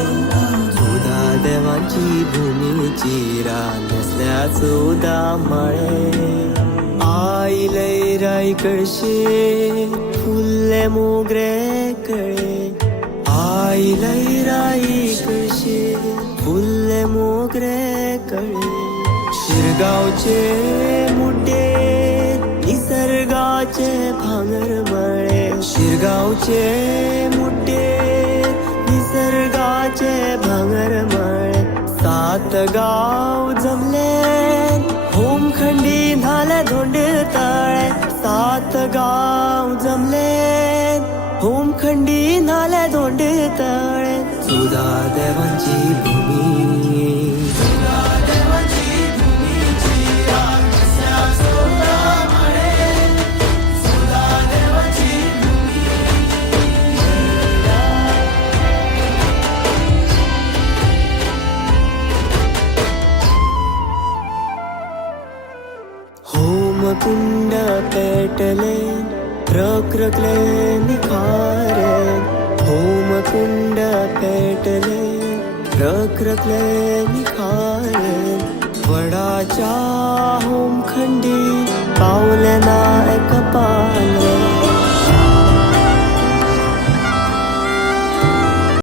सुधा देवांची भूमीची रानसल्या सुधा मळे आई लैराई कळशे फुल्ले मोगरे कळे आई लैराई कळशे फुल्ले मोगरे कळे शिरगावचे मुड्डे निसर्गाचे भांगरमळे शिरगावचे मुड्डे निसर्गाचे भांगरमळे सात गाव जमले होमखंडी झाले धोंड तळे सात गाव जमले होमखंडी झाले धोंड तळे सुधा देवांची भूमी कुंड पेटले रखरखले निखारे होम कुंड पेटले रखरखले निखारे वडाच्या होमखंडी पावले ना